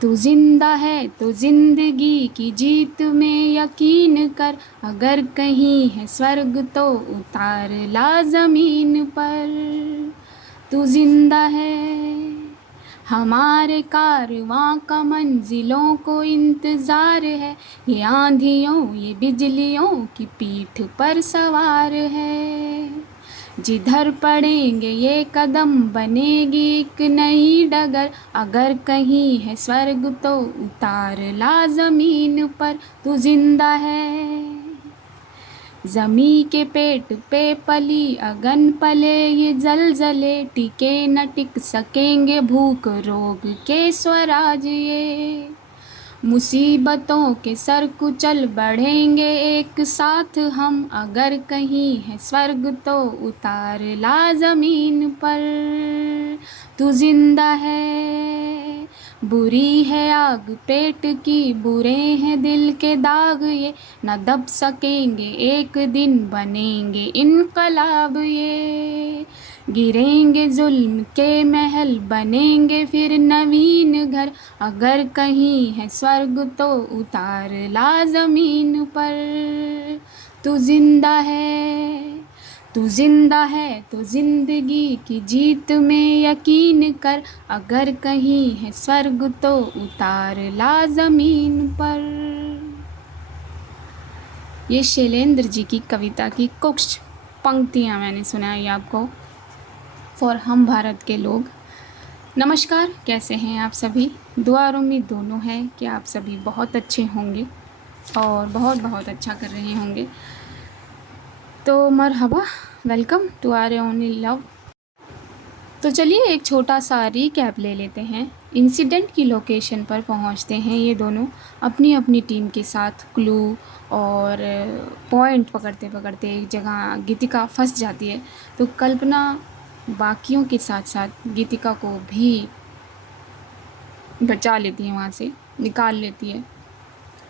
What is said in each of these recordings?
तू जिंदा है तो जिंदगी की जीत में यकीन कर, अगर कहीं है स्वर्ग तो उतार ला ज़मीन पर। तू जिंदा है, हमारे कारवां का मंजिलों को इंतज़ार है, ये आंधियों ये बिजलियों की पीठ पर सवार है। जिधर पड़ेंगे ये कदम बनेगी एक नई डगर, अगर कहीं है स्वर्ग तो उतार ला ज़मीन पर। तू जिंदा है, ज़मी के पेट पे पली अगन पले ये जलजले, टिके न टिक सकेंगे भूख रोग के स्वराज ये। मुसीबतों के सर कुचल बढ़ेंगे एक साथ हम, अगर कहीं है स्वर्ग तो उतार ला ज़मीन पर। तू जिंदा है, बुरी है आग पेट की, बुरे हैं दिल के दाग ये, न दब सकेंगे एक दिन बनेंगे इनकलाब ये। गिरेंगे जुल्म के महल बनेंगे फिर नवीन घर, अगर कहीं है स्वर्ग तो उतार ला ज़मीन पर। तू जिंदा है, तू जिंदा है तो जिंदगी की जीत में यकीन कर, अगर कहीं है स्वर्ग तो उतार ला ज़मीन पर। ये शैलेंद्र जी की कविता की कुछ पंक्तियाँ मैंने सुनाई आपको फॉर हम भारत के लोग। नमस्कार, कैसे हैं आप सभी? दुआ और उम्मीद दोनों है कि आप सभी बहुत अच्छे होंगे और बहुत बहुत अच्छा कर रहे होंगे। तो मरहबा, welcome to our only love. तो चलिए एक छोटा सा रीकैप ले लेते हैं। इंसिडेंट की लोकेशन पर पहुंचते हैं ये दोनों अपनी अपनी टीम के साथ। क्लू और पॉइंट पकड़ते पकड़ते एक जगह गीतिका फंस जाती है, तो कल्पना बाकियों के साथ साथ गीतिका को भी बचा लेती है, वहाँ से निकाल लेती है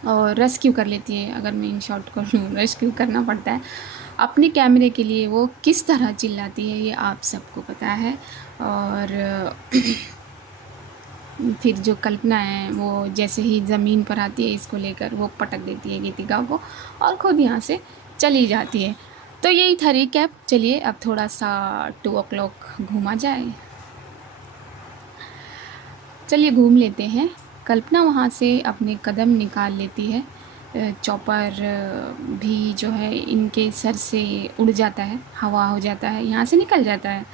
और रेस्क्यू कर लेती है। अगर मैं इन शॉर्ट कर लूँ, रेस्क्यू करना पड़ता है। अपने कैमरे के लिए वो किस तरह चिल्लाती है ये आप सबको पता है। और फिर जो कल्पना है वो जैसे ही ज़मीन पर आती है इसको लेकर वो पटक देती है गीतिका को और ख़ुद यहाँ से चली जाती है। तो यही था रिकैप। चलिए अब थोड़ा सा 2 o'clock घूमा जाए। चलिए घूम लेते हैं। कल्पना वहाँ से अपने कदम निकाल लेती है। चॉपर भी जो है इनके सर से उड़ जाता है, हवा हो जाता है, यहाँ से निकल जाता है।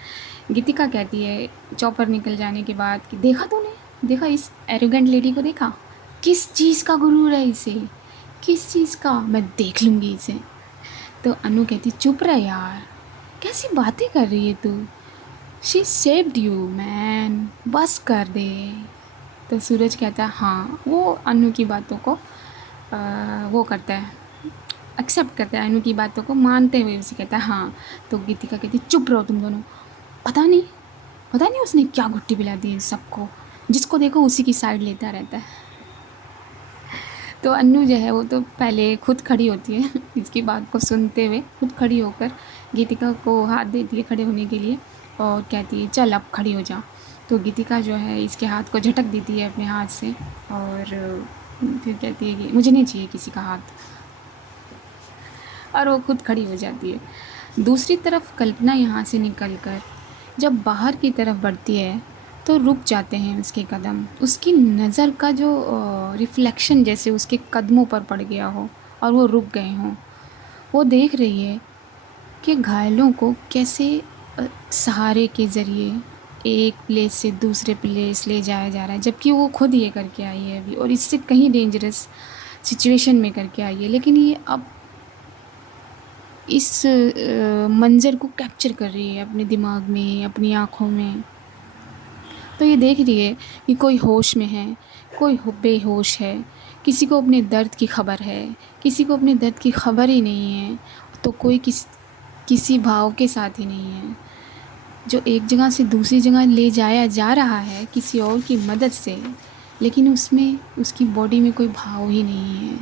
गीतिका कहती है चॉपर निकल जाने के बाद कि देखा तूने, देखा इस एरोगेंट लेडी को, देखा किस चीज़ का गुरूर है इसे, किस चीज़ का, मैं देख लूँगी इसे। तो अनु कहती चुप रह यार, कैसी बातें कर रही है तू, शी सेव्ड यू मैन, बस कर दे। तो सूरज कहता है हाँ, वो अनु की बातों को वो करता है, एक्सेप्ट करता है, अनु की बातों को मानते हुए उसे कहता है हाँ। तो गीतिका कहती चुप रहो तुम दोनों, पता नहीं उसने क्या घुट्टी पिला दी है सबको, जिसको देखो उसी की साइड लेता रहता है। तो अन्नू जो है वो तो पहले खुद खड़ी होती है इसकी बात को सुनते हुए, खुद खड़ी होकर गीतिका को हाथ देती है खड़े होने के लिए और कहती है चल अब खड़ी हो जा। तो गीतिका जो है इसके हाथ को झटक देती है अपने हाथ से और फिर कहती है कि मुझे नहीं चाहिए किसी का हाथ, और वो खुद खड़ी हो जाती है। दूसरी तरफ कल्पना यहाँ से निकलकर जब बाहर की तरफ बढ़ती है तो रुक जाते हैं उसके कदम। उसकी नज़र का जो रिफ्लेक्शन जैसे उसके कदमों पर पड़ गया हो और वो रुक गए हों। वो देख रही है कि घायलों को कैसे सहारे के ज़रिए एक प्लेस से दूसरे प्लेस ले जाया जा रहा है, जबकि वो खुद ये करके आई है अभी और इससे कहीं डेंजरस सिचुएशन में करके आई है, लेकिन ये अब इस मंज़र को कैप्चर कर रही है अपने दिमाग में, अपनी आँखों में। तो ये देख रही है कि कोई होश में है, कोई बेहोश है, किसी को अपने दर्द की खबर है, किसी को अपने दर्द की खबर ही नहीं है, तो कोई किसी भाव के साथ ही नहीं है। जो एक जगह से दूसरी जगह ले जाया जा रहा है किसी और की मदद से, लेकिन उसमें उसकी बॉडी में कोई भाव ही नहीं है।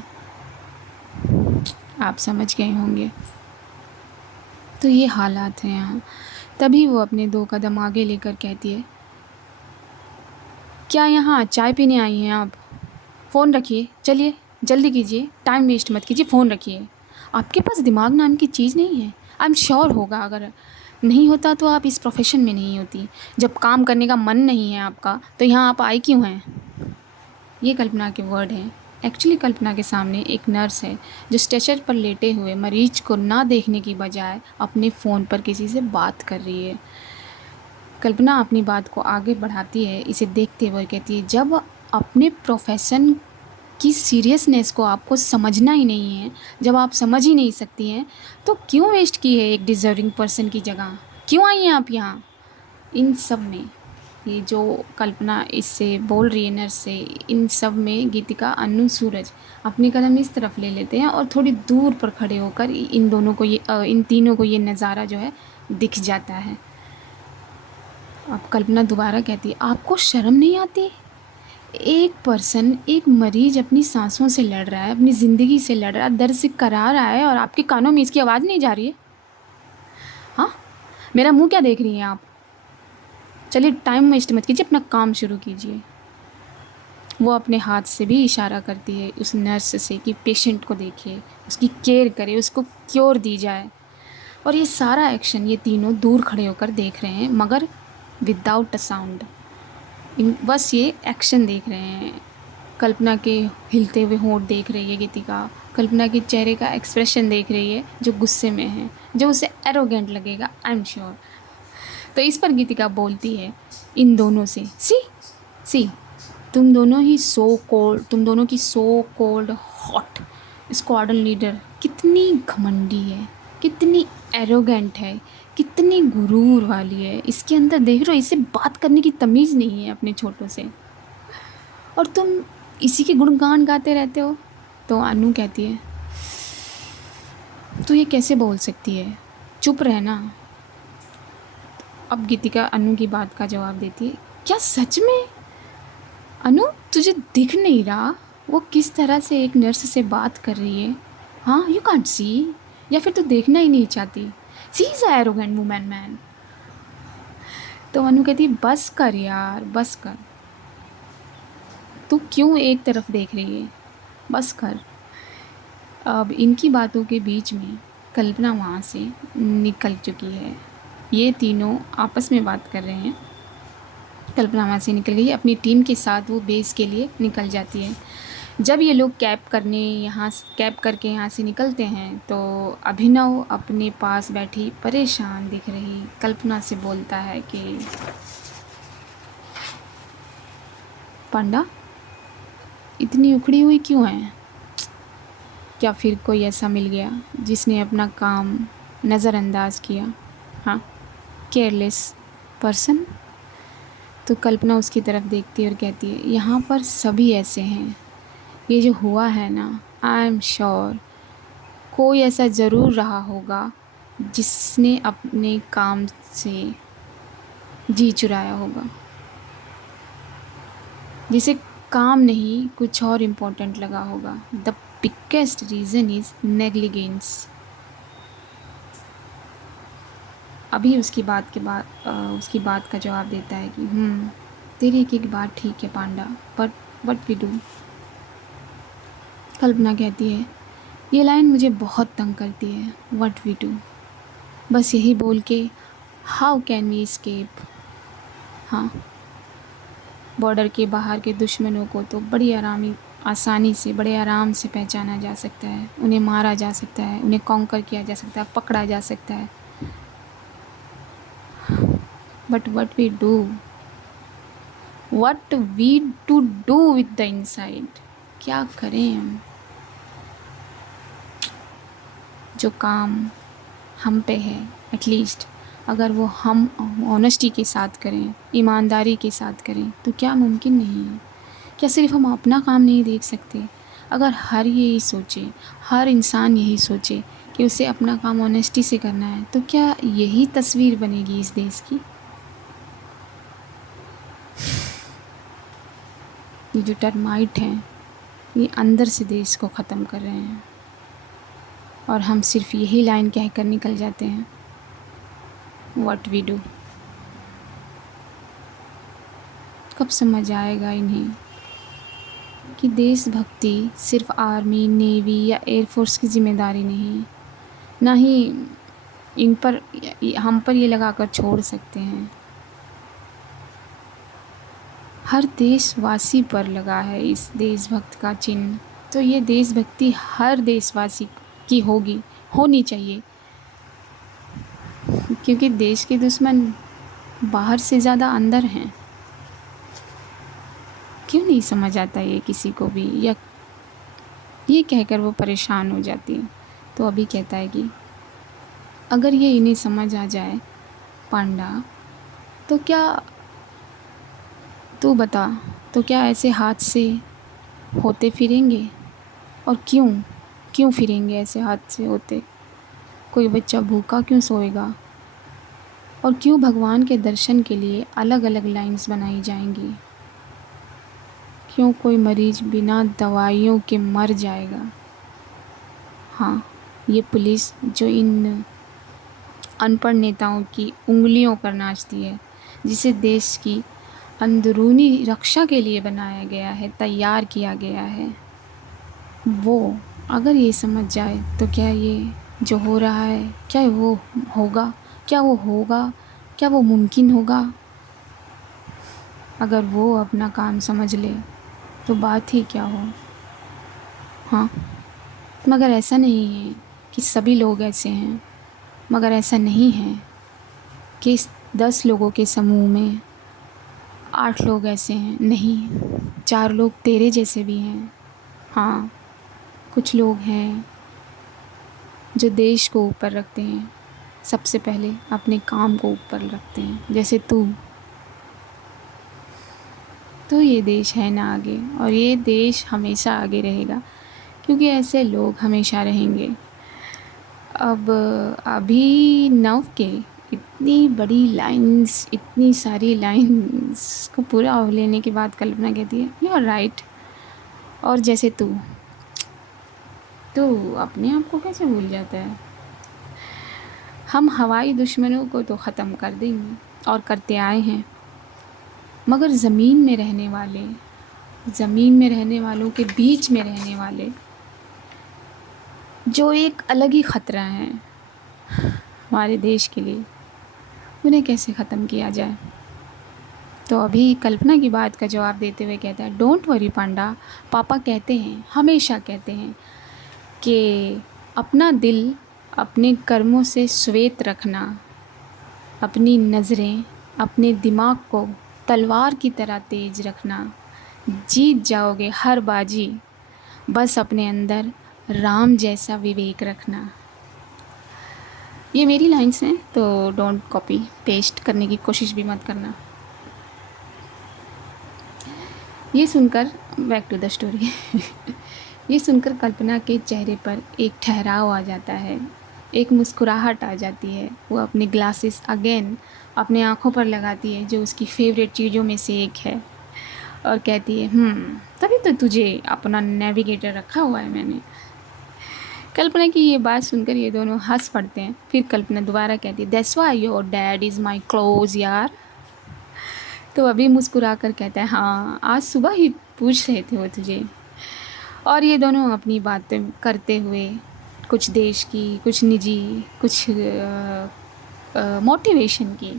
आप समझ गए होंगे। तो ये हालात हैं यहाँ। तभी वो अपने 2 कदम आगे लेकर कहती है क्या यहाँ चाय पीने आई हैं आप? फ़ोन रखिए, चलिए जल्दी कीजिए, टाइम वेस्ट मत कीजिए, फ़ोन रखिए। आपके पास दिमाग नाम की चीज़ नहीं है? आई एम श्योर होगा, अगर नहीं होता तो आप इस प्रोफेशन में नहीं होती। जब काम करने का मन नहीं है आपका तो यहाँ आप आई क्यों हैं? ये कल्पना के वर्ड हैं। एक्चुअली कल्पना के सामने एक नर्स है जो स्ट्रेचर पर लेटे हुए मरीज को ना देखने की बजाय अपने फ़ोन पर किसी से बात कर रही है। कल्पना अपनी बात को आगे बढ़ाती है, इसे देखते हुए कहती है, जब अपने प्रोफेशन की सीरियसनेस को आपको समझना ही नहीं है, जब आप समझ ही नहीं सकती हैं, तो क्यों वेस्ट की है एक डिज़र्विंग पर्सन की जगह? क्यों आई हैं आप यहाँ? इन सब में, ये जो कल्पना इससे बोल रही है नर्स से, इन सब में गीतिका, अनु, सूरज अपनी कदम इस तरफ ले लेते हैं और थोड़ी दूर पर खड़े होकर इन तीनों को ये नज़ारा जो है दिख जाता है। अब कल्पना दोबारा कहती है, आपको शर्म नहीं आती? एक पर्सन, एक मरीज अपनी सांसों से लड़ रहा है, अपनी ज़िंदगी से लड़ रहा है, दर्द से करा रहा है, और आपके कानों में इसकी आवाज़ नहीं जा रही है? हाँ, मेरा मुंह क्या देख रही हैं आप? चलिए टाइम वेस्ट मत कीजिए, अपना काम शुरू कीजिए। वो अपने हाथ से भी इशारा करती है उस नर्स से कि पेशेंट को देखिए, उसकी केयर करे, उसको क्योर दी जाए। और ये सारा एक्शन ये तीनों दूर खड़े होकर देख रहे हैं, मगर विदाउट अ साउंड। बस ये एक्शन देख रहे हैं। कल्पना के हिलते हुए होंठ देख रही है गीतिका, कल्पना के चेहरे का एक्सप्रेशन देख रही है जो गुस्से में है, जो उसे एरोगेंट लगेगा, आई एम श्योर। तो इस पर गीतिका बोलती है इन दोनों से, सी तुम दोनों की so cold hot squadron leader कितनी घमंडी है, कितनी एरोगेंट है, कितनी गुरूर वाली है। इसके अंदर देख रहे हो, इसे बात करने की तमीज़ नहीं है अपने छोटों से, और तुम इसी के गुणगान गाते रहते हो। तो अनु कहती है, तो ये कैसे बोल सकती है, चुप रहना। अब गीतिका अनु की बात का जवाब देती है, क्या सच में अनु तुझे दिख नहीं रहा वो किस तरह से एक नर्स से बात कर रही है? हाँ, यू कांट सी, या फिर तू देखना ही नहीं चाहती? She is a arrogant woman man. तो अनु कहती है, बस कर यार, बस कर, तू क्यों एक तरफ देख रही है, बस कर। अब इनकी बातों के बीच में कल्पना वहाँ से निकल चुकी है। ये तीनों आपस में बात कर रहे हैं। कल्पना वहाँ से निकल गई, अपनी टीम के साथ वो बेस के लिए निकल जाती है। जब ये लोग कैब करके यहाँ से निकलते हैं तो अभिनव अपने पास बैठी परेशान दिख रही कल्पना से बोलता है कि पांडा इतनी उखड़ी हुई क्यों है? क्या फिर कोई ऐसा मिल गया जिसने अपना काम नज़रअंदाज किया? हाँ, केयरलेस पर्सन। तो कल्पना उसकी तरफ देखती है और कहती है, यहाँ पर सभी ऐसे हैं। ये जो हुआ है ना, आई एम श्योर कोई ऐसा ज़रूर रहा होगा जिसने अपने काम से जी चुराया होगा, जिसे काम नहीं कुछ और इम्पोर्टेंट लगा होगा। The biggest reason is negligence. अभी उसकी बात का जवाब देता है कि तेरी एक बात ठीक है पांडा, बट व्हाट वी डू। कल्पना कहती है, ये लाइन मुझे बहुत तंग करती है, व्हाट वी डू। बस यही बोल के हाउ कैन वी एस्केप। हाँ, बॉर्डर के बाहर के दुश्मनों को तो आसानी से बड़े आराम से पहचाना जा सकता है, उन्हें मारा जा सकता है, उन्हें कॉन्कर किया जा सकता है, पकड़ा जा सकता है, but what we to do with the inside. क्या करें हम? जो काम हम पे है, एटलीस्ट अगर वो हम ऑनेस्टी के साथ करें, ईमानदारी के साथ करें, तो क्या मुमकिन नहीं है? क्या सिर्फ हम अपना काम नहीं देख सकते? अगर हर इंसान यही सोचे कि उसे अपना काम ऑनेस्टी से करना है, तो क्या यही तस्वीर बनेगी इस देश की? ये जो टर्माइट हैं, ये अंदर से देश को ख़त्म कर रहे हैं, और हम सिर्फ यही लाइन कह कर निकल जाते हैं, व्हाट वी डू। कब समझ आएगा इन्हें कि देशभक्ति सिर्फ आर्मी, नेवी या एयरफोर्स की ज़िम्मेदारी नहीं, ना ही इन पर हम पर ये लगाकर छोड़ सकते हैं। हर देशवासी पर लगा है इस देशभक्त का चिन्ह। तो ये देशभक्ति हर देशवासी की होनी चाहिए, क्योंकि देश के दुश्मन बाहर से ज़्यादा अंदर हैं। क्यों नहीं समझ आता ये किसी को भी, या ये कहकर वो परेशान हो जाती है। तो अभी कहता है कि अगर ये इन्हें समझ आ जाए पांडा, तो क्या तू बता, तो क्या ऐसे हादसे होते फिरेंगे? और क्यों फिरेंगे ऐसे हादसे होते? कोई बच्चा भूखा क्यों सोएगा? और क्यों भगवान के दर्शन के लिए अलग अलग लाइंस बनाई जाएंगी? क्यों कोई मरीज बिना दवाइयों के मर जाएगा? हाँ, ये पुलिस जो इन अनपढ़ नेताओं की उंगलियों पर नाचती है, जिसे देश की अंदरूनी रक्षा के लिए बनाया गया है, तैयार किया गया है, वो अगर ये समझ जाए तो क्या ये जो हो रहा है, क्या वो होगा? क्या वो मुमकिन होगा? अगर वो अपना काम समझ ले तो बात ही क्या हो। हाँ, मगर ऐसा नहीं है कि सभी लोग ऐसे हैं, मगर ऐसा नहीं है कि 10 लोगों के समूह में 8 लोग ऐसे हैं। नहीं, 4 लोग तेरे जैसे भी हैं। हाँ, कुछ लोग हैं जो देश को ऊपर रखते हैं, सबसे पहले अपने काम को ऊपर रखते हैं, जैसे तू। तो ये देश है ना आगे, और ये देश हमेशा आगे रहेगा, क्योंकि ऐसे लोग हमेशा रहेंगे। अब अभिनव के इतनी बड़ी लाइंस, इतनी सारी लाइंस को पूरा लेने के बाद कल्पना कहती है, यू आर राइट। और जैसे तू अपने आप को कैसे भूल जाता है? हम हवाई दुश्मनों को तो ख़त्म कर देंगे, और करते आए हैं, मगर ज़मीन में रहने वालों के बीच में रहने वाले जो एक अलग ही ख़तरा है हमारे देश के लिए, उन्हें कैसे ख़त्म किया जाए? तो अभी कल्पना की बात का जवाब देते हुए कहता है, डोंट वरी पांडा, पापा कहते हैं, हमेशा कहते हैं कि अपना दिल अपने कर्मों से श्वेत रखना, अपनी नज़रें, अपने दिमाग को तलवार की तरह तेज रखना, जीत जाओगे हर बाजी, बस अपने अंदर राम जैसा विवेक रखना। ये मेरी लाइंस हैं, तो डोंट कॉपी पेस्ट करने की कोशिश भी मत करना। ये सुनकर बैक टू द स्टोरी ये सुनकर कल्पना के चेहरे पर एक ठहराव आ जाता है, एक मुस्कुराहट आ जाती है। वो अपने ग्लासेस अगेन अपने आँखों पर लगाती है, जो उसकी फेवरेट चीज़ों में से एक है, और कहती है, तभी तो तुझे अपना नेविगेटर रखा हुआ है मैंने। कल्पना की ये बात सुनकर ये दोनों हंस पड़ते हैं। फिर कल्पना दोबारा कहती है, that's why your dad is my close यार। तो अभी मुस्कुरा कर कहता है, हाँ, आज सुबह ही पूछ रहे थे वो तुझे। और ये दोनों अपनी बातें करते हुए, कुछ देश की, कुछ निजी, कुछ मोटिवेशन की,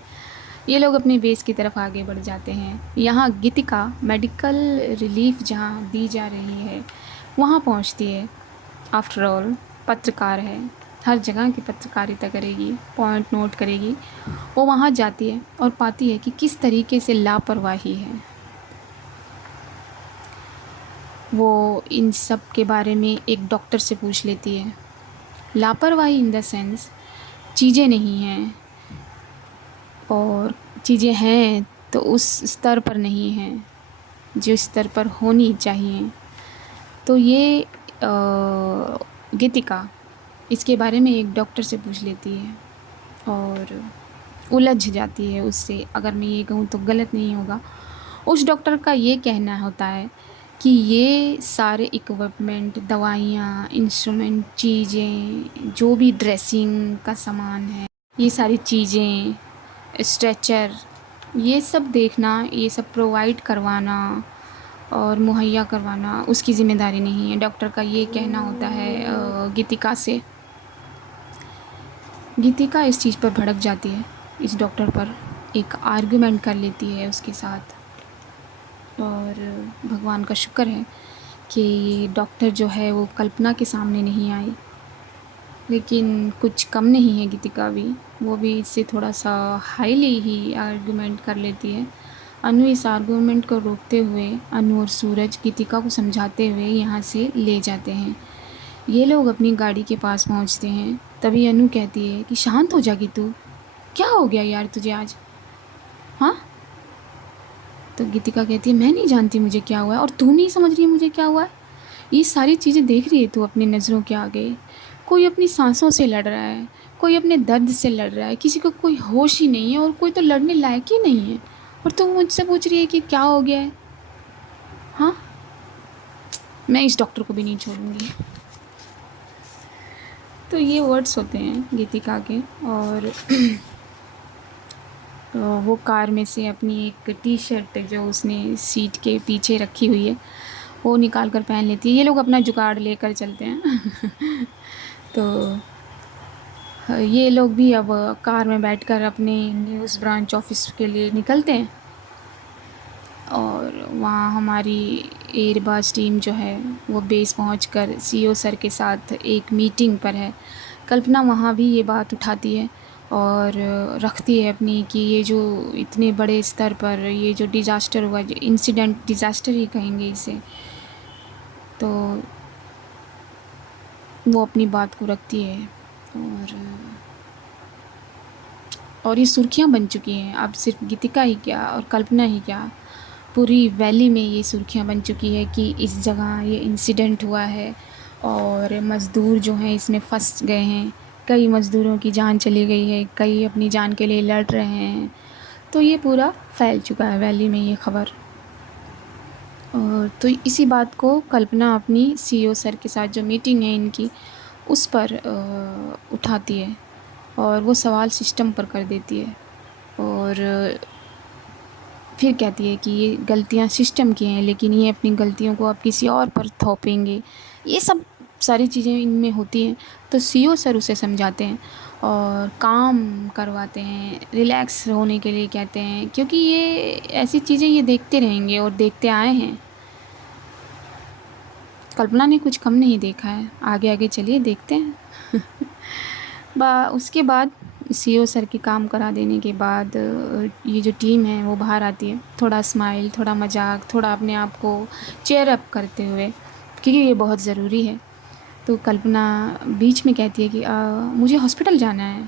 ये लोग अपने बेस की तरफ आगे बढ़ जाते हैं। यहाँ गीतिका मेडिकल रिलीफ जहाँ दी जा रही है वहाँ पहुँचती है। आफ्टर ऑल पत्रकार है, हर जगह की पत्रकारिता करेगी, पॉइंट नोट करेगी। वो वहाँ जाती है और पाती है कि किस तरीके से लापरवाही है। वो इन सब के बारे में एक डॉक्टर से पूछ लेती है। लापरवाही इन द सेंस चीज़ें नहीं हैं, और चीज़ें हैं तो उस स्तर पर नहीं हैं जो स्तर पर होनी चाहिए। तो ये गीतिका इसके बारे में एक डॉक्टर से पूछ लेती है और उलझ जाती है उससे। अगर मैं ये कहूँ तो गलत नहीं होगा। उस डॉक्टर का ये कहना होता है कि ये सारे इक्विपमेंट, दवाइयाँ, इंस्ट्रूमेंट, चीज़ें, जो भी ड्रेसिंग का सामान है, ये सारी चीज़ें, स्ट्रेचर, ये सब देखना, ये सब प्रोवाइड करवाना और मुहैया करवाना उसकी ज़िम्मेदारी नहीं है। डॉक्टर का ये कहना होता है गीतिका से। गीतिका इस चीज़ पर भड़क जाती है, इस डॉक्टर पर एक आर्गुमेंट कर लेती है उसके साथ। और भगवान का शुक्र है कि ये डॉक्टर जो है वो कल्पना के सामने नहीं आई। लेकिन कुछ कम नहीं है गीतिका भी, वो भी इससे थोड़ा सा हाईली ही आर्गुमेंट कर लेती है। अनु इस आर्गुमेंट को रोकते हुए अनु और सूरज गीतिका को समझाते हुए यहाँ से ले जाते हैं। ये लोग अपनी गाड़ी के पास पहुँचते हैं। तभी अनु कहती है कि शांत हो जा गीतू, क्या हो गया यार तुझे आज, हाँ? तो गीतिका कहती है मैं नहीं जानती मुझे क्या हुआ है और तू नहीं समझ रही है मुझे क्या हुआ है। ये सारी चीज़ें देख रही है तू अपनी नज़रों के आगे। कोई अपनी सांसों से लड़ रहा है, कोई अपने दर्द से लड़ रहा है, किसी को कोई होश ही नहीं है और कोई तो लड़ने लायक ही नहीं है, और तू मुझसे पूछ रही है कि क्या हो गया है। हाँ, मैं इस डॉक्टर को भी नहीं छोड़ूंगी। तो ये वर्ड्स होते हैं गीतिका के। और वो कार में से अपनी एक टी शर्ट जो उसने सीट के पीछे रखी हुई है वो निकाल कर पहन लेती है। ये लोग अपना जुगाड़ लेकर चलते हैं। तो ये लोग भी अब कार में बैठकर अपने न्यूज़ ब्रांच ऑफिस के लिए निकलते हैं। और वहाँ हमारी एयरबस टीम जो है वो बेस पहुंचकर सीईओ सर के साथ एक मीटिंग पर है। कल्पना वहाँ भी ये बात उठाती है और रखती है अपनी कि ये जो इतने बड़े स्तर पर ये जो डिज़ास्टर हुआ, जो इंसिडेंट, डिज़ास्टर ही कहेंगे इसे, तो वो अपनी बात को रखती है। और ये सुर्खियाँ बन चुकी हैं। अब सिर्फ गीतिका ही क्या और कल्पना ही क्या, पूरी वैली में ये सुर्खियाँ बन चुकी है कि इस जगह ये इंसिडेंट हुआ है और मज़दूर जो हैं इसमें फंस गए हैं। कई मज़दूरों की जान चली गई है, कई अपनी जान के लिए लड़ रहे हैं। तो ये पूरा फैल चुका है वैली में ये खबर। और तो इसी बात को कल्पना अपनी सीईओ सर के साथ जो मीटिंग है इनकी उस पर उठाती है और वो सवाल सिस्टम पर कर देती है। और फिर कहती है कि ये गलतियाँ सिस्टम की हैं, लेकिन ये अपनी गलतियों को अब किसी और पर थोपेंगे। ये सब सारी चीज़ें इनमें होती हैं। तो सीईओ सर उसे समझाते हैं और काम करवाते हैं, रिलैक्स होने के लिए कहते हैं, क्योंकि ये ऐसी चीज़ें ये देखते रहेंगे और देखते आए हैं। कल्पना ने कुछ कम नहीं देखा है। आगे आगे चलिए देखते हैं। उसके बाद सीईओ सर की काम करा देने के बाद ये जो टीम है वो बाहर आती है, थोड़ा स्माइल, थोड़ा मजाक, थोड़ा अपने आप को चेयर अप करते हुए, क्योंकि ये बहुत ज़रूरी है। तो कल्पना बीच में कहती है कि मुझे हॉस्पिटल जाना है,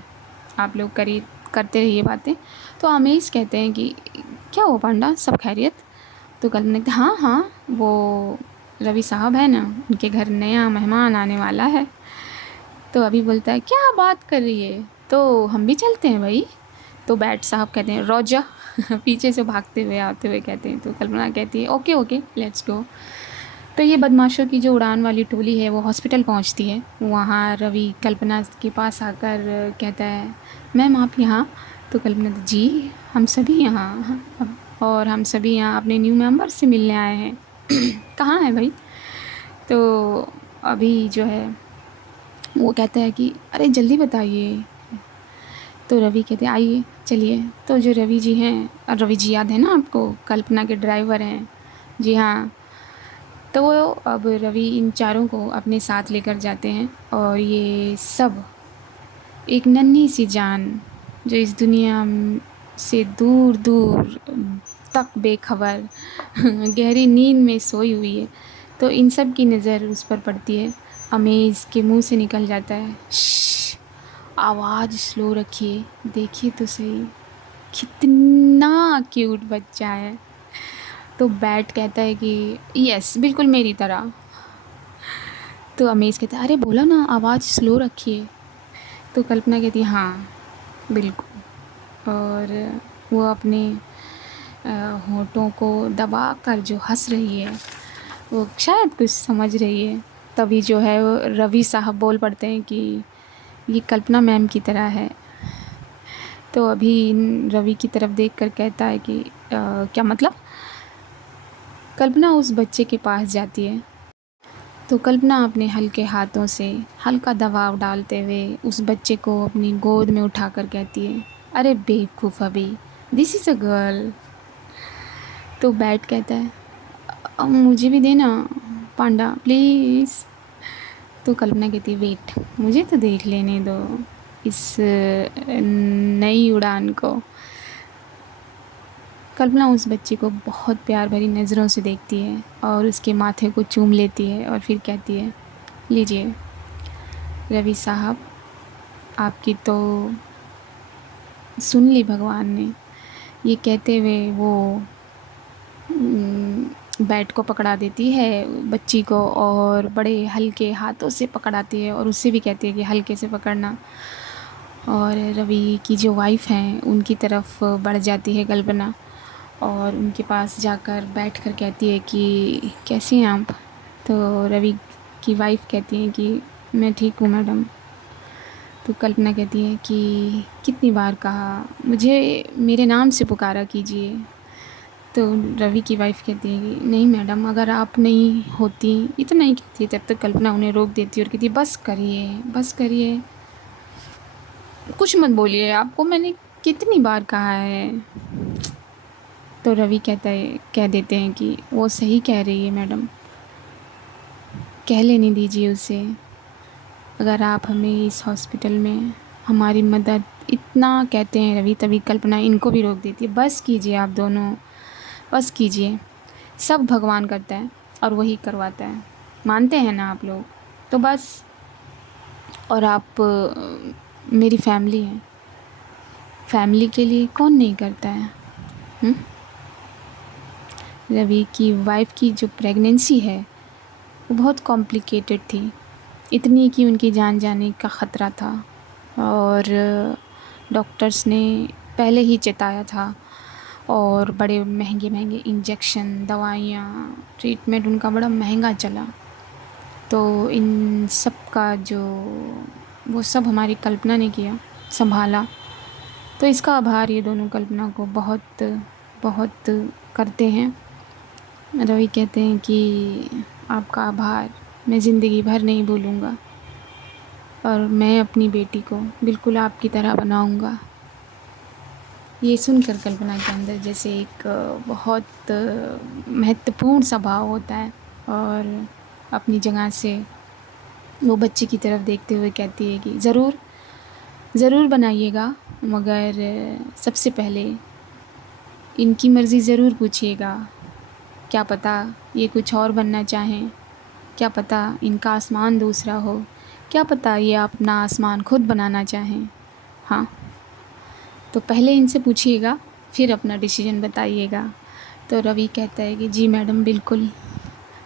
आप लोग करते रहिए बातें। तो अमेश कहते हैं कि क्या हुआ पांडा, सब खैरियत? तो कल्पना कहती हाँ हाँ, वो रवि साहब है ना, उनके घर नया मेहमान आने वाला है। तो अभी बोलता है क्या बात कर रही है, तो हम भी चलते हैं भाई। तो बैट साहब कहते हैं रोजा। पीछे से भागते हुए आते हुए कहते हैं। तो कल्पना कहती है ओके ओके लेट्स गो। तो ये बदमाशों की जो उड़ान वाली टोली है वो हॉस्पिटल पहुंचती है। वहाँ रवि कल्पना के पास आकर कहता है मैम आप यहाँ? तो कल्पना जी हम सभी यहाँ, और हम सभी यहाँ अपने न्यू मेंबर से मिलने आए हैं। कहाँ है भाई? तो अभी जो है वो कहता है कि अरे जल्दी बताइए। तो रवि कहते हैं आइए चलिए। तो जो रवि जी हैं, और रवि जी याद है ना आपको, कल्पना के ड्राइवर हैं, जी हाँ। तो वो अब रवि इन चारों को अपने साथ लेकर जाते हैं और ये सब एक नन्ही सी जान जो इस दुनिया से दूर दूर तक बेखबर गहरी नींद में सोई हुई है। तो इन सब की नज़र उस पर पड़ती है। अमेज के मुंह से निकल जाता है श्श, आवाज़ स्लो रखिए, देखिए तो सही कितना क्यूट बच्चा है। तो बैट कहता है कि यस बिल्कुल मेरी तरह। तो अमेज कहता है अरे बोला ना आवाज़ स्लो रखिए। तो कल्पना कहती है हाँ बिल्कुल। और वो अपने होठों को दबा कर जो हंस रही है, वो शायद कुछ समझ रही है। तभी जो है वो रवि साहब बोल पड़ते हैं कि ये कल्पना मैम की तरह है। तो अभी रवि की तरफ देखकर कहता है कि क्या मतलब? कल्पना उस बच्चे के पास जाती है। तो कल्पना अपने हल्के हाथों से हल्का दबाव डालते हुए उस बच्चे को अपनी गोद में उठाकर कहती है, अरे बेवकूफ़ अभी, दिस इज़ अ गर्ल। तो बैट कहता है, अब मुझे भी देना पांडा प्लीज़। तो कल्पना कहती है, वेट, मुझे तो देख लेने दो इस नई उड़ान को। कल्पना उस बच्चे को बहुत प्यार भरी नज़रों से देखती है और उसके माथे को चूम लेती है और फिर कहती है, लीजिए रवि साहब, आपकी तो सुन ली भगवान ने। ये कहते हुए वो बैट को पकड़ा देती है बच्ची को और बड़े हल्के हाथों से पकड़ाती है और उससे भी कहती है कि हल्के से पकड़ना। और रवि की जो वाइफ़ हैं उनकी तरफ बढ़ जाती है कल्पना और उनके पास जाकर बैठकर कहती है कि कैसी हैं आप? तो रवि की वाइफ़ कहती है कि मैं ठीक हूँ मैडम। तो कल्पना कहती है कि कितनी बार कहा, मुझे मेरे नाम से पुकारा कीजिए। तो रवि की वाइफ़ कहती है कि नहीं मैडम, अगर आप नहीं होती, इतना ही कहती है। तब तक कल्पना उन्हें रोक देती है और कहती है, बस करिए, बस करिए, कुछ मत बोलिए, आपको मैंने कितनी बार कहा है। तो रवि कह देते हैं कि वो सही कह रही है मैडम, कह लेने दीजिए उसे। अगर आप हमें इस हॉस्पिटल में हमारी मदद, इतना कहते हैं रवि, तभी कल्पना इनको भी रोक देती है, बस कीजिए आप दोनों, बस कीजिए, सब भगवान करता है और वही करवाता है, मानते हैं ना आप लोग, तो बस। और आप मेरी फैमिली हैं, फैमिली के लिए कौन नहीं करता है? हुँ? रवि की वाइफ़ की जो प्रेगनेंसी है वो बहुत कॉम्प्लिकेटेड थी, इतनी कि उनकी जान जाने का ख़तरा था और डॉक्टर्स ने पहले ही चेताया था और बड़े महंगे इंजेक्शन, दवाइयाँ, ट्रीटमेंट उनका बड़ा महंगा चला। तो इन सब का जो वो सब हमारी कल्पना ने किया, संभाला। तो इसका आभार ये दोनों कल्पना को बहुत बहुत करते हैं। रवि कहते हैं कि आपका आभार मैं ज़िंदगी भर नहीं भूलूँगा और मैं अपनी बेटी को बिल्कुल आपकी तरह बनाऊँगा। ये सुनकर कल्पना के अंदर जैसे एक बहुत महत्वपूर्ण सा भाव होता है और अपनी जगह से वो बच्चे की तरफ देखते हुए कहती है कि ज़रूर बनाइएगा, मगर सबसे पहले इनकी मर्ज़ी ज़रूर पूछिएगा। क्या पता ये कुछ और बनना चाहें, क्या पता इनका आसमान दूसरा हो, क्या पता ये अपना आसमान खुद बनाना चाहें। हाँ, तो पहले इनसे पूछिएगा, फिर अपना डिसीजन बताइएगा। तो रवि कहता है कि जी मैडम, बिल्कुल,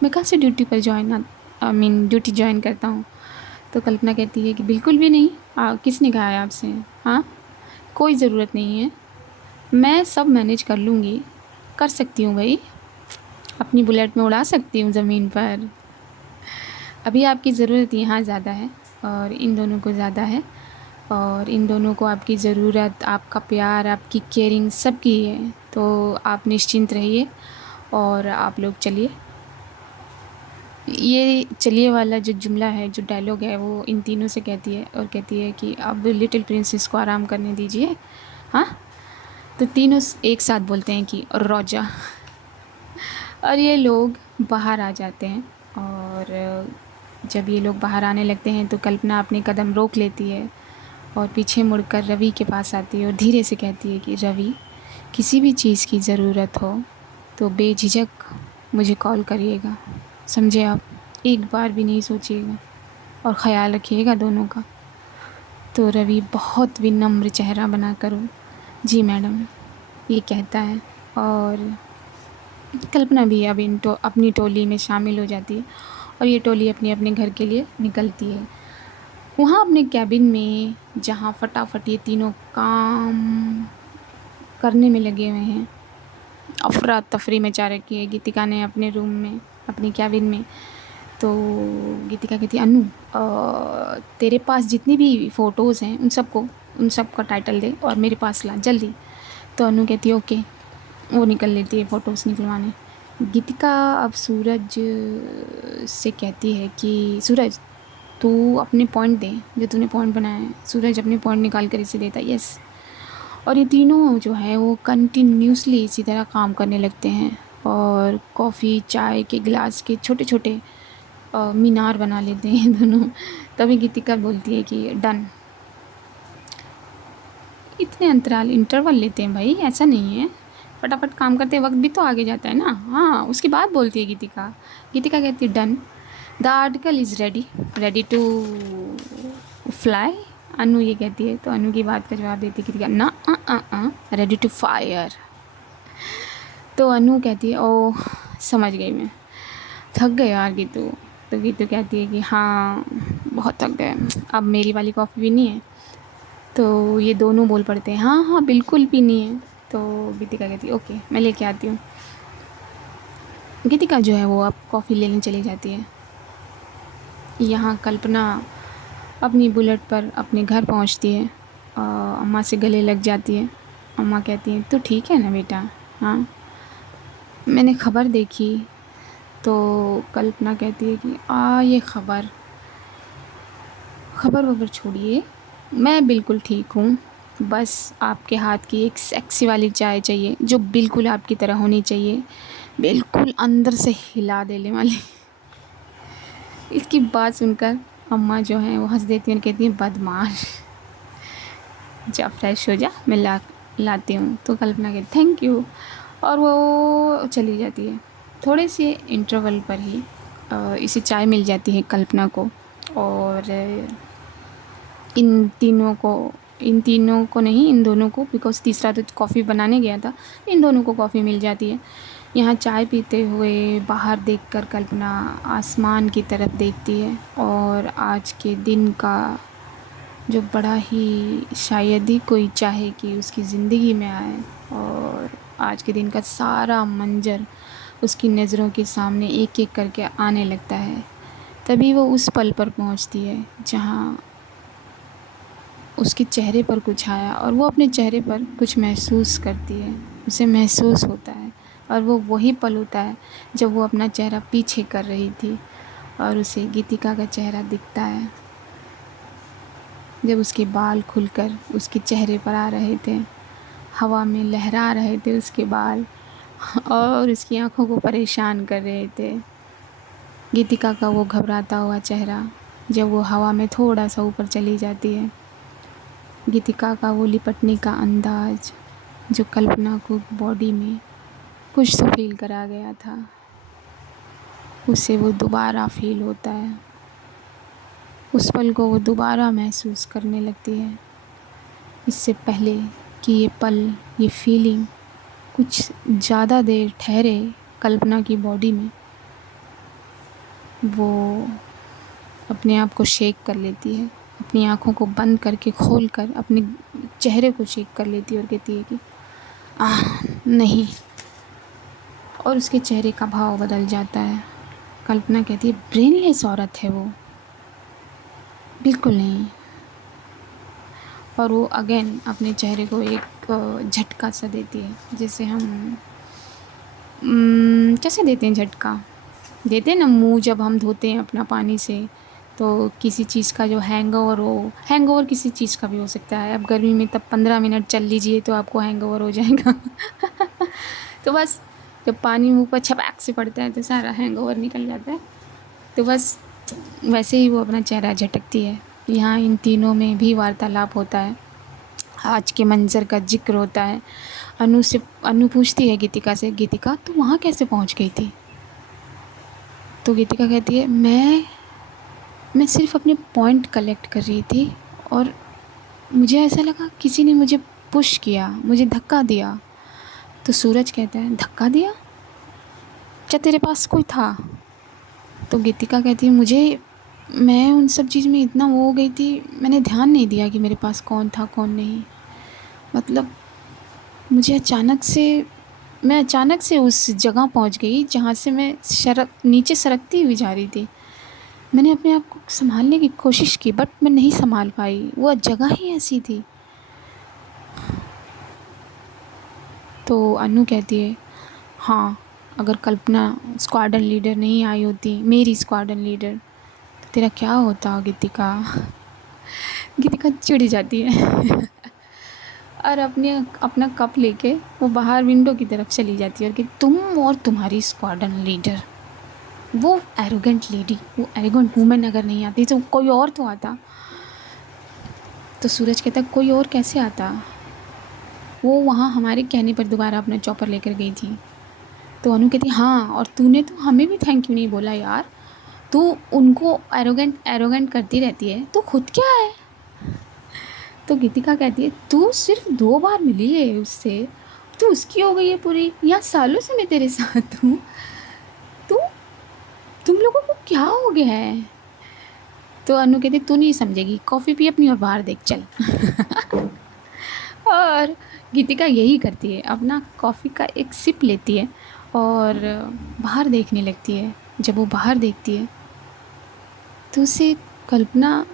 मैं कल से ड्यूटी ज्वाइन करता हूँ। तो कल्पना कहती है कि बिल्कुल भी नहीं, किसने कहा है आपसे? हाँ, कोई ज़रूरत नहीं है, मैं सब मैनेज कर लूँगी, कर सकती हूँ भाई, अपनी बुलेट में उड़ा सकती हूँ ज़मीन पर। अभी आपकी ज़रूरत यहाँ ज़्यादा है और इन दोनों को ज़्यादा है और इन दोनों को आपकी ज़रूरत, आपका प्यार, आपकी केयरिंग सबकी है। तो आप निश्चिंत रहिए और आप लोग चलिए। ये चलिए वाला जो जुमला है, जो डायलॉग है, वो इन तीनों से कहती है और कहती है कि अब लिटिल प्रिंसेस को आराम करने दीजिए। हाँ, तो तीनों एक साथ बोलते हैं कि रोजा। और ये लोग बाहर आ जाते हैं और जब ये लोग बाहर आने लगते हैं तो कल्पना अपने कदम रोक लेती है और पीछे मुड़कर रवि के पास आती है और धीरे से कहती है कि रवि, किसी भी चीज़ की ज़रूरत हो तो बेझिझक मुझे कॉल करिएगा, समझे आप? एक बार भी नहीं सोचिएगा और ख़याल रखिएगा दोनों का। तो रवि बहुत विनम्र चेहरा बनाकर जी मैडम ये कहता है और कल्पना भी अब अपनी टोली में शामिल हो जाती है और ये टोली अपने अपने घर के लिए निकलती है। वहाँ अपने कैबिन में जहाँ फटाफट ये तीनों काम करने में लगे हुए हैं, अफरा तफरी मचा रखी है गीतिका ने अपने रूम में, अपनी कैबिन में। तो गीतिका कहती है, अनु तेरे पास जितनी भी फ़ोटोज़ हैं उन सबको उन सब का टाइटल दे और मेरे पास ला जल्दी। तो अनु कहती है ओके, वो निकल लेती है फ़ोटोज़ निकलवाने। गीतिका अब सूरज से कहती है कि सूरज तू अपने पॉइंट दे, जो तूने पॉइंट बनाया है। सूरज अपने पॉइंट निकाल कर इसे देता है, यस। और ये तीनों जो है वो कंटिन्यूसली इसी तरह काम करने लगते हैं और कॉफ़ी चाय के गिलास के छोटे छोटे मीनार बना लेते हैं दोनों। तभी गीतिका बोलती है कि डन। इतने अंतराल इंटरवल लेते हैं भाई, ऐसा नहीं है, फटाफट काम करते वक्त भी तो आगे जाता है ना। हाँ, उसके बाद बोलती है गीतिका। गीतिका कहती है done, the article is ready, ready to fly. Anu ये कहती है, तो अनु की बात का जवाब देती है गीतिका ना, रेडी टू फायर। तो अनु कहती है ओ समझ गई मैं, थक गए यार गीतू। तो गीतू कहती है कि हाँ बहुत थक गए, अब मेरी वाली कॉफ़ी भी नहीं है। तो ये दोनों बोल पड़ते हैं हाँ हाँ बिल्कुल पीनी है। तो गीतिका कहती है ओके मैं लेके आती हूँ। गीतिका जो है वो अब कॉफ़ी लेने चली जाती है। यहाँ कल्पना अपनी बुलेट पर अपने घर पहुँचती है, अम्मा से गले लग जाती है। अम्मा कहती हैं तो ठीक है ना बेटा। हाँ मैंने ख़बर देखी। तो कल्पना कहती है कि ये खबर वबर छोड़िए, मैं बिल्कुल ठीक हूँ, बस आपके हाथ की एक सेक्सी वाली चाय चाहिए जो बिल्कुल आपकी तरह होनी चाहिए, बिल्कुल अंदर से हिला देने वाली। इसकी बात सुनकर अम्मा जो है वो हंस देती हैं और कहती हैं बदमाश, जा फ्रेश हो जा, मैं लाती हूँ। तो कल्पना कहती थैंक यू और वो चली जाती है। थोड़े से इंटरवल पर ही इसे चाय मिल जाती है कल्पना को। और इन तीनों को नहीं, इन दोनों को, बिकॉज़ तीसरा तो कॉफ़ी बनाने गया था, इन दोनों को कॉफ़ी मिल जाती है। यहाँ चाय पीते हुए बाहर देखकर कल्पना आसमान की तरफ देखती है और आज के दिन का जो बड़ा ही शायद ही कोई चाहे कि उसकी ज़िंदगी में आए, और आज के दिन का सारा मंजर उसकी नज़रों के सामने एक एक करके आने लगता है। तभी वो उस पल पर पहुंचती है जहां उसके चेहरे पर कुछ आया और वो अपने चेहरे पर कुछ महसूस करती है, उसे महसूस होता है। और वो वही पल होता है जब वो अपना चेहरा पीछे कर रही थी और उसे गीतिका का चेहरा दिखता है, जब उसके बाल खुलकर उसके चेहरे पर आ रहे थे, हवा में लहरा रहे थे उसके बाल और उसकी आंखों को परेशान कर रहे थे। गीतिका का वो घबराता हुआ चेहरा जब वो हवा में थोड़ा सा ऊपर चली जाती है, गीतिका का वो लिपटने का अंदाज जो कल्पना को बॉडी में कुछ तो फील करा गया था, उसे वो दोबारा फील होता है। उस पल को वो दोबारा महसूस करने लगती है। इससे पहले कि ये पल, ये फीलिंग कुछ ज़्यादा देर ठहरे कल्पना की बॉडी में, वो अपने आप को शेक कर लेती है, अपनी आँखों को बंद करके खोल कर अपने चेहरे को शेक कर लेती है और कहती है कि नहीं। और उसके चेहरे का भाव बदल जाता है। कल्पना कहती है ब्रेनलेस औरत है वो, बिल्कुल नहीं। और वो अगेन अपने चेहरे को एक झटका सा देती है, जैसे हम कैसे देते हैं झटका, देते हैं ना मुंह जब हम धोते हैं अपना पानी से, तो किसी चीज़ का जो हैंगओवर हो, हैंगओवर किसी चीज़ का भी हो सकता है। अब गर्मी में तब 15 मिनट चल लीजिए तो आपको हैंगओवर हो जाएगा। तो बस जब पानी मुंह पर छपाक से पड़ता है तो सारा हैंगओवर निकल जाता है। तो बस वैसे ही वो अपना चेहरा झटकती है। यहाँ इन तीनों में भी वार्तालाप होता है, आज के मंज़र का जिक्र होता है। अनु पूछती है गीतिका से, गीतिका तू वहाँ कैसे पहुँच गई थी? तो गीतिका कहती है मैं सिर्फ अपने पॉइंट कलेक्ट कर रही थी और मुझे ऐसा लगा किसी ने मुझे पुश किया, मुझे धक्का दिया। तो सूरज कहता है धक्का दिया? क्या तेरे पास कोई था? तो गीतिका कहती है मैं उन सब चीज़ में इतना वो हो गई थी, मैंने ध्यान नहीं दिया कि मेरे पास कौन था कौन नहीं। मतलब मैं अचानक से उस जगह पहुंच गई जहाँ से मैं नीचे सरकती हुई जा रही थी। मैंने अपने आप को संभालने की कोशिश की बट मैं नहीं संभाल पाई, वो जगह ही ऐसी थी। तो अनु कहती है, हाँ अगर कल्पना स्क्वाड्रन लीडर नहीं आई होती, मेरी स्क्वाड्रन लीडर, तो तेरा क्या होता गीतिका। गीतिका चिढ़ जाती है और अपना कप लेके वो बाहर विंडो की तरफ चली जाती है और कि तुम और तुम्हारी स्क्वाड्रन लीडर, वो एरोगेंट लेडी, वो एरोगेंट वूमेन अगर नहीं आती तो कोई और तो आता। तो सूरज कहता कोई और कैसे आता, वो वहाँ हमारे कहने पर दोबारा अपना चॉपर लेकर गई थी। तो अनु कहती हाँ, और तूने तो हमें भी थैंक यू नहीं बोला यार, तू उनको एरोगेंट करती रहती है, तो खुद क्या है। तो गीतिका कहती है तू सिर्फ 2 बार मिली है उससे, तू उसकी हो गई है पूरी, यहाँ सालों से मैं तेरे साथ हूँ, तुम लोगों को क्या हो गया है। तो अनु कहती तू नहीं समझेगी, कॉफ़ी पी अपनी और बाहर देख चल। और गीतिका यही करती है, अपना कॉफ़ी का एक सिप लेती है और बाहर देखने लगती है। जब वो बाहर देखती है तो उसे कल्पना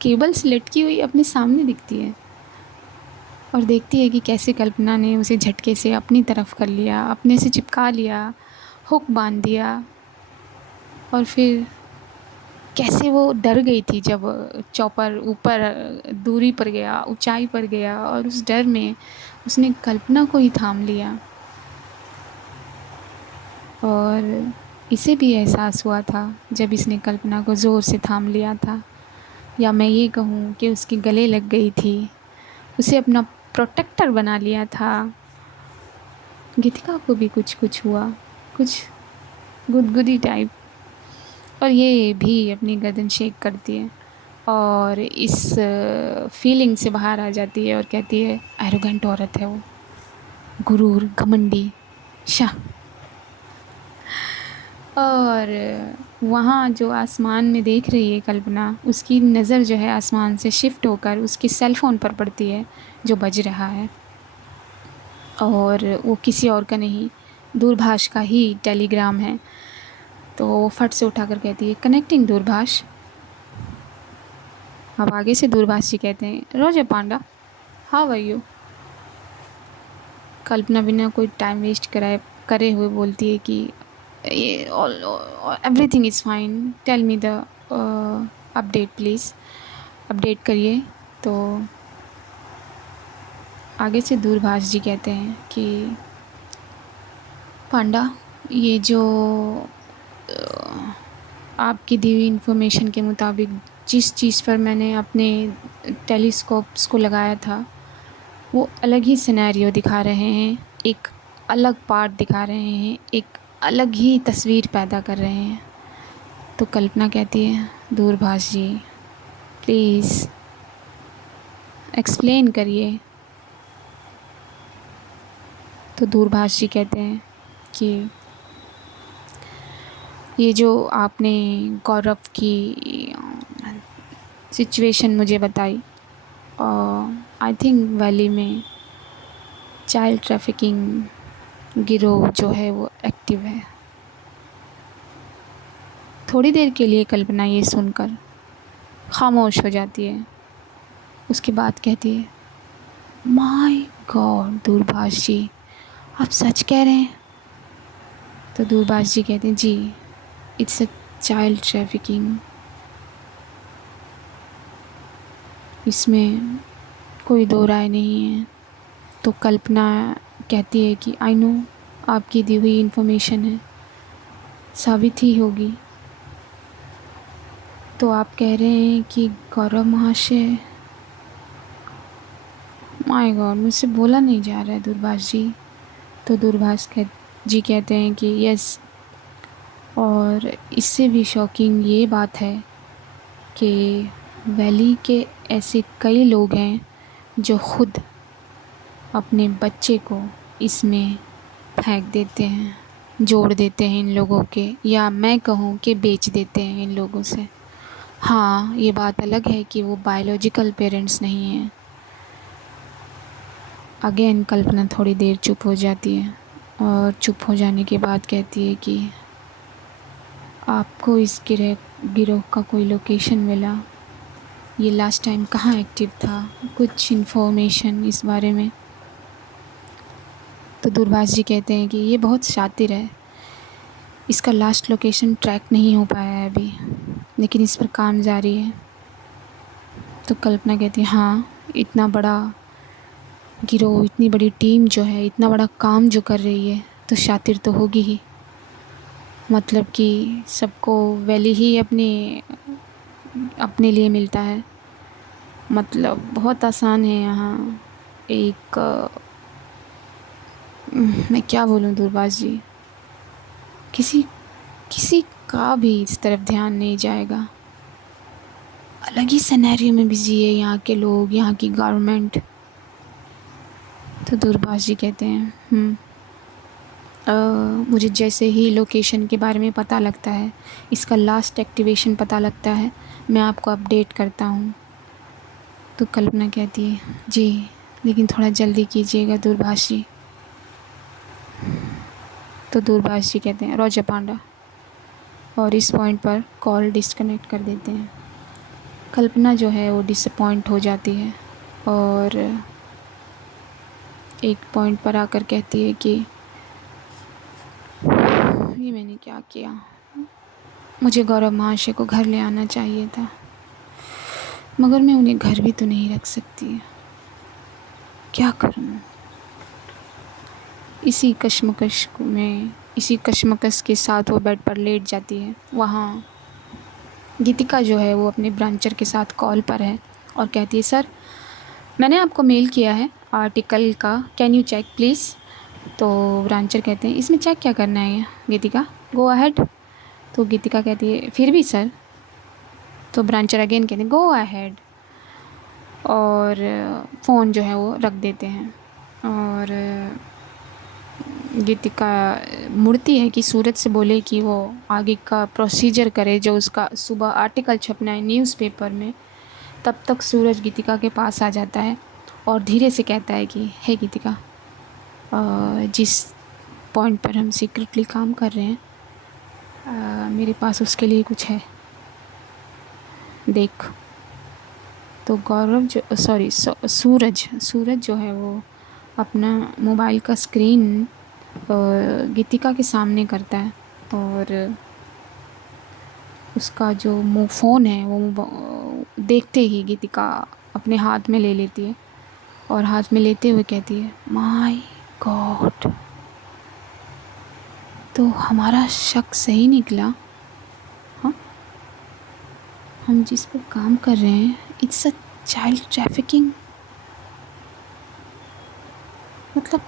केबल से लटकी हुई अपने सामने दिखती है और देखती है कि कैसे कल्पना ने उसे झटके से अपनी तरफ कर लिया, अपने से चिपका लिया, हुक बांध दिया। और फिर कैसे वो डर गई थी जब चॉपर ऊपर दूरी पर गया, ऊंचाई पर गया, और उस डर में उसने कल्पना को ही थाम लिया। और इसे भी एहसास हुआ था जब इसने कल्पना को ज़ोर से थाम लिया था, या मैं ये कहूँ कि उसके गले लग गई थी, उसे अपना प्रोटेक्टर बना लिया था। गीतिका को भी कुछ हुआ, कुछ गुदगुदी टाइप, और ये भी अपनी गर्दन शेक करती है और इस फीलिंग से बाहर आ जाती है और कहती है एरोगेंट औरत है वो, गुरूर, घमंडी, शाह। और वहाँ जो आसमान में देख रही है कल्पना, उसकी नज़र जो है आसमान से शिफ्ट होकर उसके सेल फ़ोन पर पड़ती है जो बज रहा है, और वो किसी और का नहीं, दूरभाष का ही टेलीग्राम है। तो वो फट से उठाकर कहती है कनेक्टिंग दूरभाष। अब आगे से दूरभाष जी कहते हैं Roger Panda, how are you. Kalpana बिना कोई टाइम वेस्ट करे हुए बोलती है कि ये everything is fine, tell me the update please, update करिए। तो आगे से दूरभाष जी कहते हैं कि पांडा, ये जो आपकी दी हुई इन्फॉर्मेशन के मुताबिक जिस चीज़ पर मैंने अपने टेलीस्कोप्स को लगाया था, वो अलग ही सिनेरियो दिखा रहे हैं, एक अलग पार्ट दिखा रहे हैं, एक अलग ही तस्वीर पैदा कर रहे हैं। तो कल्पना कहती है दूरभाष जी प्लीज़ एक्सप्लेन करिए। तो दूरभाष जी कहते हैं कि ये जो आपने गौरव की सिचुएशन मुझे बताई, आई थिंक वैली में चाइल्ड ट्रैफिकिंग गिरोह जो है वो एक्टिव है। थोड़ी देर के लिए कल्पना ये सुनकर खामोश हो जाती है, उसके बाद कहती है माय गॉड दूरभाष जी, आप सच कह रहे हैं। तो दूरभाष जी कहते हैं जी, इट्स अ चाइल्ड ट्रैफिकिंग, इसमें कोई दो राय नहीं है। तो कल्पना कहती है कि आई नो आपकी दी हुई इन्फॉर्मेशन है, साबित ही होगी। तो आप कह रहे हैं कि गौरव महाशय, माय गॉड मुझसे बोला नहीं जा रहा है दूरभाष जी। तो दूरभाष जी कहते हैं कि यस, और इससे भी शॉकिंग ये बात है कि वैली के ऐसे कई लोग हैं जो खुद अपने बच्चे को इसमें फेंक देते हैं, जोड़ देते हैं इन लोगों के, या मैं कहूँ कि बेच देते हैं इन लोगों से। हाँ, ये बात अलग है कि वो बायोलॉजिकल पेरेंट्स नहीं हैं। अगेन कल्पना थोड़ी देर चुप हो जाती है और चुप हो जाने के बाद कहती है कि आपको इस गिरोह का कोई लोकेशन मिला, ये लास्ट टाइम कहाँ एक्टिव था, कुछ इन्फॉर्मेशन इस बारे में। तो दूरभाष जी कहते हैं कि ये बहुत शातिर है, इसका लास्ट लोकेशन ट्रैक नहीं हो पाया है अभी, लेकिन इस पर काम जारी है। तो कल्पना कहती है हाँ, इतना बड़ा गिरोह, इतनी बड़ी टीम जो है, इतना बड़ा काम जो कर रही है, तो शातिर तो होगी ही। मतलब कि सबको वैली ही अपने लिए मिलता है। मतलब बहुत आसान है यहाँ एक मैं क्या बोलूँ दूरभाष जी, किसी किसी का भी इस तरफ ध्यान नहीं जाएगा। अलग ही सिनेरियो में बिजी है यहाँ के लोग, यहाँ की गवर्नमेंट। तो दूरभाष जी कहते हैं मुझे जैसे ही लोकेशन के बारे में पता लगता है, इसका लास्ट एक्टिवेशन पता लगता है, मैं आपको अपडेट करता हूँ। तो कल्पना कहती है जी, लेकिन थोड़ा जल्दी कीजिएगा दूरभाष जी। तो दूरभाष जी कहते हैं रोजा पांडा, और इस पॉइंट पर कॉल डिस्कनेक्ट कर देते हैं। कल्पना जो है वो डिसअपॉइंट हो जाती है और एक पॉइंट पर आकर कहती है कि ये मैंने क्या किया, मुझे गौरव महाशय को घर ले आना चाहिए था, मगर मैं उन्हें घर भी तो नहीं रख सकती, क्या करूं। इसी कश्मकश के साथ वो बेड पर लेट जाती है। वहाँ गीतिका जो है वो अपने ब्रांचर के साथ कॉल पर है और कहती है सर, मैंने आपको मेल किया है आर्टिकल का, कैन यू चेक प्लीज़। तो ब्रांचर कहते हैं इसमें चेक क्या करना है गीतिका, गो अहेड। तो गीतिका कहती है फिर भी सर। तो ब्रांचर अगेन कहते हैं गो अहेड, और फ़ोन जो है वो रख देते हैं। और गीतिका मुड़ती है कि सूरज से बोले कि वो आगे का प्रोसीजर करे, जो उसका सुबह आर्टिकल छपना है न्यूज़पेपर में। तब तक सूरज गीतिका के पास आ जाता है और धीरे से कहता है कि हे गीतिका, जिस पॉइंट पर हम सीक्रेटली काम कर रहे हैं, मेरे पास उसके लिए कुछ है, देख। तो सूरज जो है वो अपना मोबाइल का स्क्रीन गीतिका के सामने करता है और उसका जो फ़ोन है वो देखते ही गीतिका अपने हाथ में ले लेती है और हाथ में लेते हुए कहती है माय गॉड, तो हमारा शक सही निकला। हाँ, हम जिस पर काम कर रहे हैं इट्स अ चाइल्ड ट्रैफिकिंग। मतलब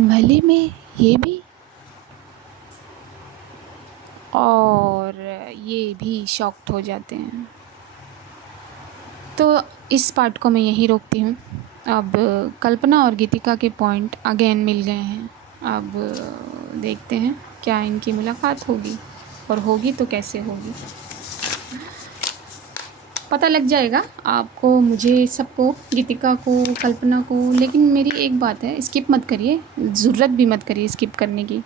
वैली में ये भी, और ये भी शॉक्ड हो जाते हैं। तो इस पार्ट को मैं यहीं रोकती हूँ। अब कल्पना और गीतिका के पॉइंट अगेन मिल गए हैं। अब देखते हैं क्या इनकी मुलाकात होगी, और होगी तो कैसे होगी, पता लग जाएगा आपको, मुझे, सबको, गीतिका को, कल्पना को। लेकिन मेरी एक बात है, स्किप मत करिए, ज़रूरत भी मत करिए स्किप करने की।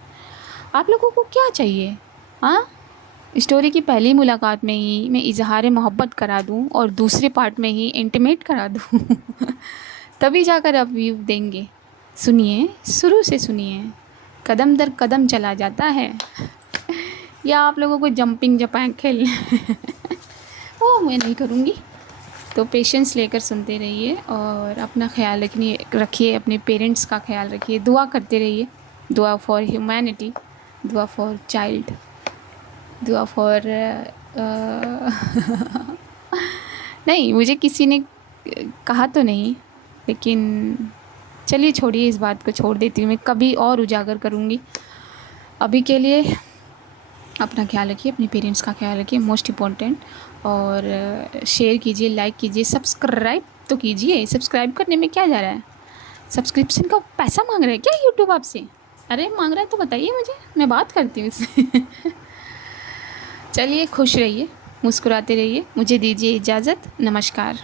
आप लोगों को क्या चाहिए? हाँ, स्टोरी की पहली मुलाकात में ही मैं इजहार मोहब्बत करा दूँ और दूसरे पार्ट में ही इंटीमेट करा दूँ तभी जाकर आप व्यू देंगे। सुनिए, शुरू से सुनिए, कदम दर कदम चला जाता है या आप लोगों को जंपिंग जपैंग खेल वो मैं नहीं करूँगी। तो पेशेंस लेकर सुनते रहिए और अपना ख्याल रखिए, अपने पेरेंट्स का ख्याल रखिए, दुआ करते रहिए, दुआ फॉर ह्यूमैनिटी, दुआ फॉर चाइल्ड, दुआ फॉर नहीं, मुझे किसी ने कहा तो नहीं, लेकिन चलिए छोड़िए, इस बात को छोड़ देती हूँ, मैं कभी और उजागर करूँगी। अभी के लिए अपना ख्याल रखिए, अपने पेरेंट्स का ख्याल रखिए, मोस्ट इम्पोर्टेंट। और शेयर कीजिए, लाइक कीजिए, सब्सक्राइब तो कीजिए। सब्सक्राइब करने में क्या जा रहा है? सब्सक्रिप्शन का पैसा मांग रहा है क्या यूट्यूब आपसे? अरे मांग रहा है तो बताइए मुझे, मैं बात करती हूँ इससे चलिए, खुश रहिए, मुस्कुराते रहिए, मुझे दीजिए इजाज़त, नमस्कार।